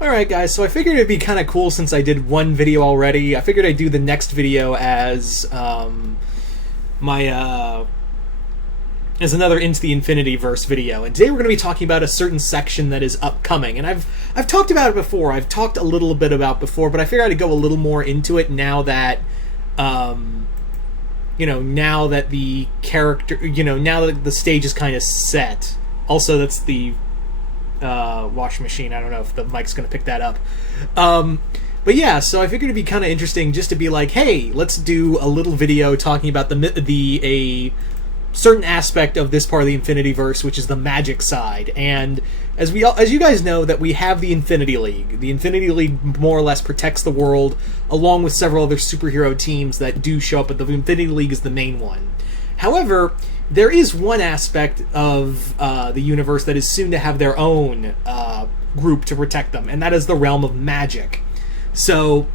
Alright guys, so I figured it'd be kind of cool since I did one video already. I figured I'd do the next video as as another Into the Infinity Verse video. And today we're going to be talking about a certain section that is upcoming. And I've talked about it before. I've talked a little bit about it before, but I figured I'd go a little more into it now that now that the character, now that the stage is kind of set. Also, that's the washing machine. I don't know if the mic's going to pick that up. But yeah, so I figured it'd be kind of interesting just to be like, hey, let's do a little video talking about a certain aspect of this part of the Infinity Verse, which is the magic side. And as you guys know, that we have the Infinity League. The Infinity League more or less protects the world, along with several other superhero teams that do show up, but the Infinity League is the main one. However, there is one aspect of the universe that is soon to have their own group to protect them, and that is the realm of magic. So,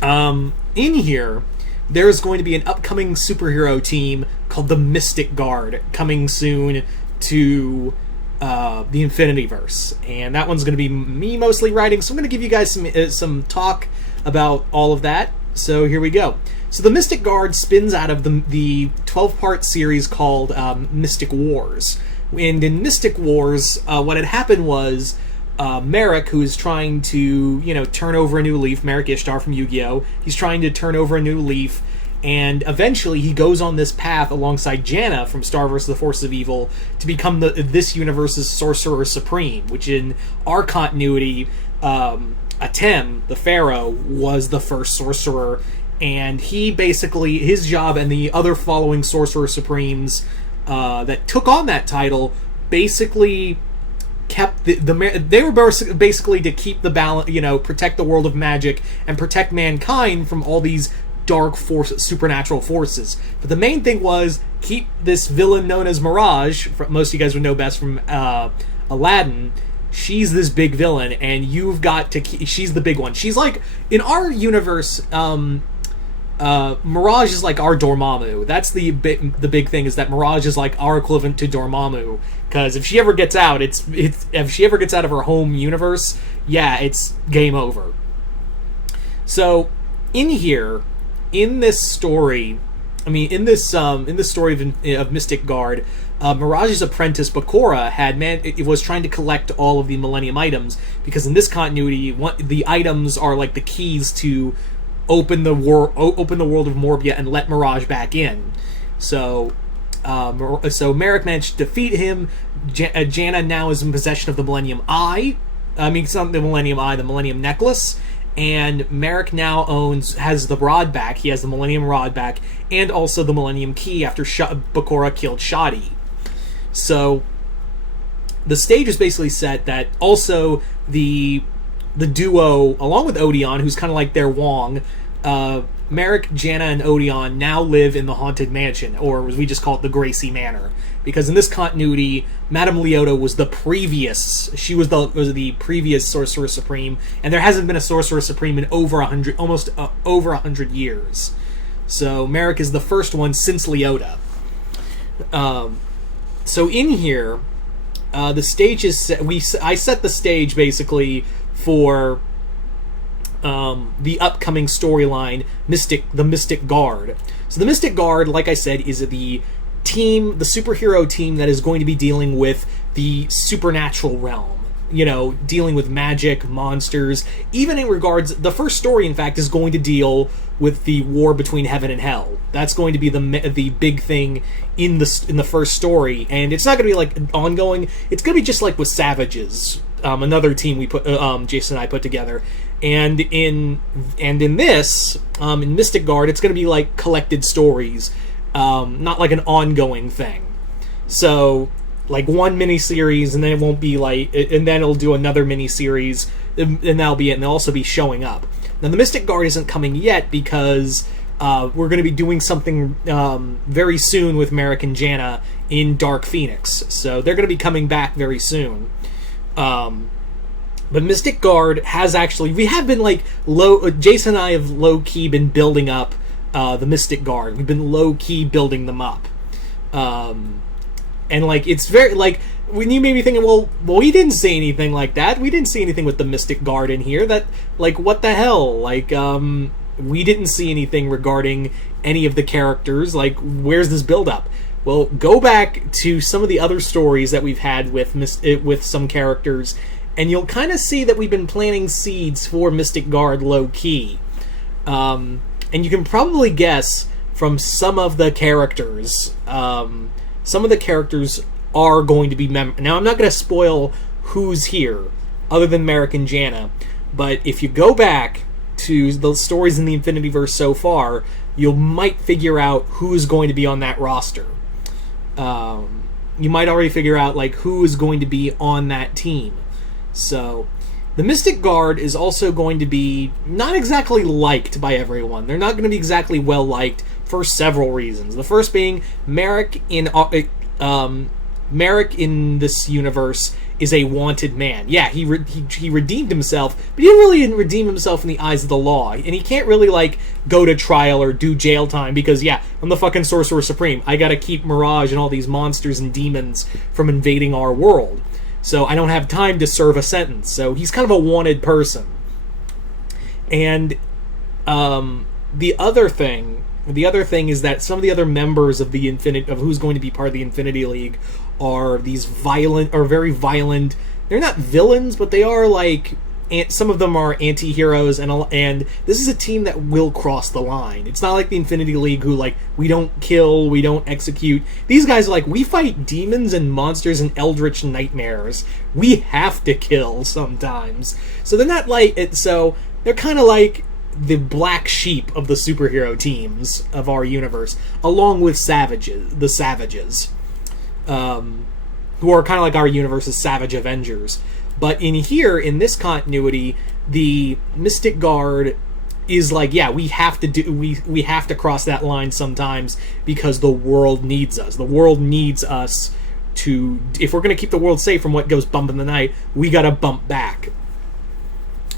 in here, there's going to be an upcoming superhero team called the Mystic Guard coming soon to the Infinity Verse, and that one's going to be me mostly writing. So I'm going to give you guys some talk about all of that. So here we go. So the Mystic Guard spins out of the 12-part series called Mystic Wars. And in Mystic Wars, what had happened was Merrick, who is trying to, turn over a new leaf, Merrick Ishtar from Yu-Gi-Oh!, he's trying to turn over a new leaf, and eventually he goes on this path alongside Janna from Star vs. the Forces of Evil to become this universe's Sorcerer Supreme, which in our continuity, Atem, the Pharaoh, was the first sorcerer, and he basically, his job and the other following Sorcerer Supremes that took on that title basically kept they were basically to keep the balance, protect the world of magic and protect mankind from all these dark supernatural forces. But the main thing was keep this villain known as Mirage, most of you guys would know best from Aladdin. She's this big villain, and you've got to she's the big one. She's like, in our universe, Mirage is like our Dormammu. That's the big thing, is that Mirage is like our equivalent to Dormammu, because if she ever gets out, if she ever gets out of her home universe, yeah, it's game over. So in here, in this story, in this story of Mystic Guard, Mirage's apprentice Bakura was trying to collect all of the Millennium items, because in this continuity, the items are like the keys to open the world of Morbia and let Mirage back in. So Merrick managed to defeat him. Janna now is in possession of the Millennium Eye. The Millennium Necklace. And Merrick now has the rod back. He has the Millennium Rod back, and also the Millennium Key after Bakura killed Shadi. So the stage is basically set that also the duo, along with Odeon, who's kind of like their Wong, Merrick, Janna, and Odeon now live in the Haunted Mansion, or as we just call it, the Gracie Manor. Because in this continuity, Madame Leota was the previous Sorcerer Supreme, and there hasn't been a Sorcerer Supreme in over 100 years. So Merrick is the first one since Leota. So in here, the stage is set. I set the stage basically for the upcoming storyline, the Mystic Guard. So the Mystic Guard, like I said, is the superhero team that is going to be dealing with the supernatural realm. Dealing with magic, monsters. Even in regards, the first story, in fact, is going to deal with the war between heaven and hell. That's going to be the big thing in the first story, and it's not going to be like ongoing. It's going to be just like with Savages, another team we put, Jason and I put together. And in this, in Mystic Guard, it's going to be like collected stories, not like an ongoing thing. So, like one mini-series, and then it won't be like, and then it'll do another mini-series, and that'll be it, and they'll also be showing up. Now, the Mystic Guard isn't coming yet because we're going to be doing something very soon with Merrick and Janna in Dark Phoenix. So they're going to be coming back very soon. But Mystic Guard has actually, we have been like Jason and I have low-key been building up the Mystic Guard. We've been low-key building them up. And like, it's very, like, when you may be thinking, well, we didn't see anything like that. We didn't see anything with the Mystic Guard in here. That, like, what the hell? Like, we didn't see anything regarding any of the characters. Like, where's this build-up? Well, go back to some of the other stories that we've had with some characters, and you'll kind of see that we've been planting seeds for Mystic Guard low-key. And you can probably guess from some of the characters. Some of the characters are going to be now, I'm not going to spoil who's here, other than Merrick and Jana, but if you go back to the stories in the Infinityverse so far, you might figure out who's going to be on that roster. You might already figure out, like, who is going to be on that team. So, the Mystic Guard is also going to be not exactly liked by everyone. They're not going to be exactly well liked for several reasons. The first being Merrick in this universe is a wanted man. Yeah, he redeemed himself, but he didn't really redeem himself in the eyes of the law, and he can't really, like, go to trial or do jail time because, yeah, I'm the fucking Sorcerer Supreme. I gotta keep Mirage and all these monsters and demons from invading our world. So I don't have time to serve a sentence. So he's kind of a wanted person. And the other thing is that some of the other members of of who's going to be part of the Infinity League are these very violent. They're not villains, but they are, like, some of them are anti-heroes, and this is a team that will cross the line. It's not like the Infinity League who, like, we don't kill, we don't execute. These guys are like, we fight demons and monsters and eldritch nightmares. We have to kill sometimes. So they're not like it. So they're kind of like the black sheep of the superhero teams of our universe, along with the Savages, who are kind of like our universe's Savage Avengers. But in this continuity, the Mystic Guard is like, yeah, we have to cross that line sometimes because the world needs us. The world needs us to, if we're going to keep the world safe from what goes bump in the night, we got to bump back.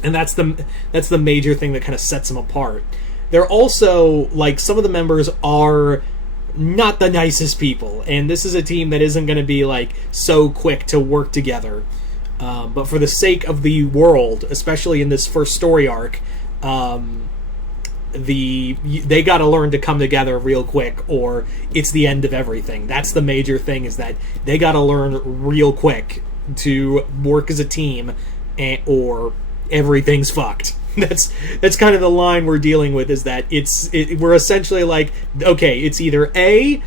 And that's the major thing that kind of sets them apart. They're also, like, some of the members are not the nicest people, and this is a team that isn't going to be, like, so quick to work together. But for the sake of the world, especially in this first story arc, they got to learn to come together real quick, or it's the end of everything. That's the major thing, is that they got to learn real quick to work as a team, or everything's fucked. That's kind of the line we're dealing with, is that we're essentially like, okay, it's either A,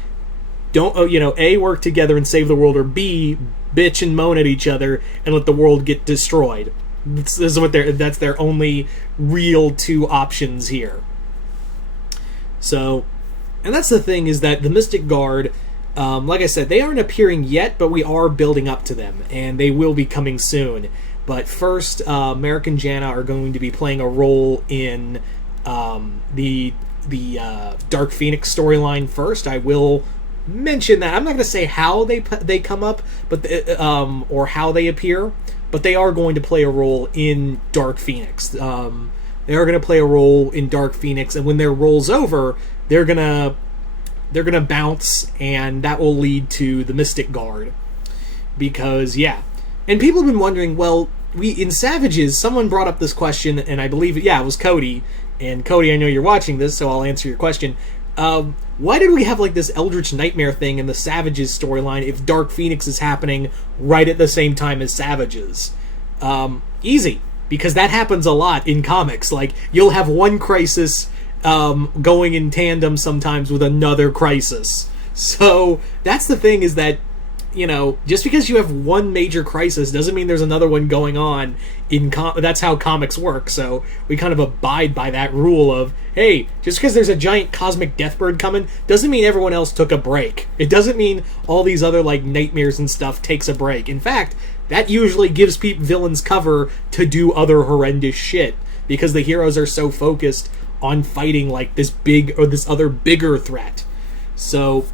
work together and save the world, or B, bitch and moan at each other and let the world get destroyed. This is that's their only real two options here. So, and that's the thing, is that the Mystic Guard, like I said, they aren't appearing yet, but we are building up to them, and they will be coming soon. But first, Merrick and Jana are going to be playing a role in the Dark Phoenix storyline first. I will mention that. I'm not going to say how they come up, but or how they appear, but they are going to play a role in Dark Phoenix. They are going to play a role in Dark Phoenix, and when their role's over, they're gonna bounce, and that will lead to the Mystic Guard. Because, yeah. And people have been wondering, well, in Savages, someone brought up this question, and I believe it was Cody. And Cody, I know you're watching this, so I'll answer your question. Why did we have, like, this Eldritch Nightmare thing in the Savages storyline if Dark Phoenix is happening right at the same time as Savages? Easy. Because that happens a lot in comics. Like, you'll have one crisis going in tandem sometimes with another crisis. So, that's the thing, is that, just because you have one major crisis doesn't mean there's another one going on. That's how comics work, so we kind of abide by that rule of, hey, just because there's a giant cosmic deathbird coming doesn't mean everyone else took a break. It doesn't mean all these other, like, nightmares and stuff takes a break. In fact, that usually gives villains cover to do other horrendous shit, because the heroes are so focused on fighting, like, this other bigger threat. So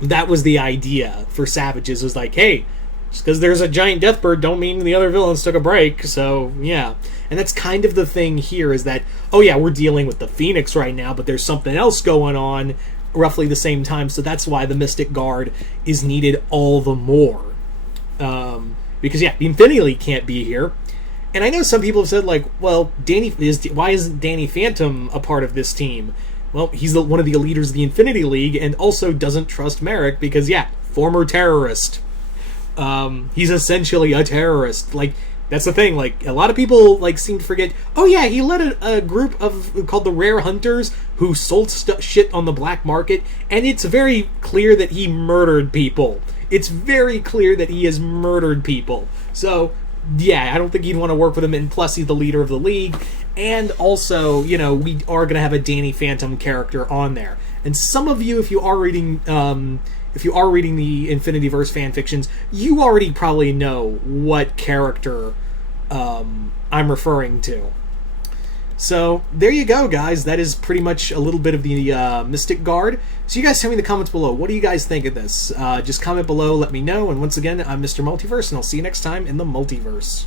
that was the idea for Savages, was like, hey, just because there's a giant deathbird don't mean the other villains took a break. So, yeah. And that's kind of the thing here, is that, oh yeah, we're dealing with the Phoenix right now, but there's something else going on roughly the same time, so that's why the Mystic Guard is needed all the more. Because yeah, the Infinity League can't be here. And I know some people have said, like, well, why isn't Danny Phantom a part of this team? Well, he's one of the leaders of the Infinity League, and also doesn't trust Merrick because, yeah, former terrorist. He's essentially a terrorist. Like, that's the thing. Like, a lot of people like seem to forget. Oh yeah, he led a group called the Rare Hunters who sold shit on the black market, and it's very clear that he murdered people. It's very clear that he has murdered people. So yeah, I don't think you'd want to work with him, and plus he's the leader of the league, and also, you know, we are going to have a Danny Phantom character on there. And some of you, if you are reading the Infinityverse fan fictions, you already probably know what character I'm referring to. So there you go, guys. That is pretty much a little bit of the Mystic Guard. So you guys tell me in the comments below, what do you guys think of this? Just comment below, let me know. And once again, I'm Mr. Multiverse, and I'll see you next time in the Multiverse.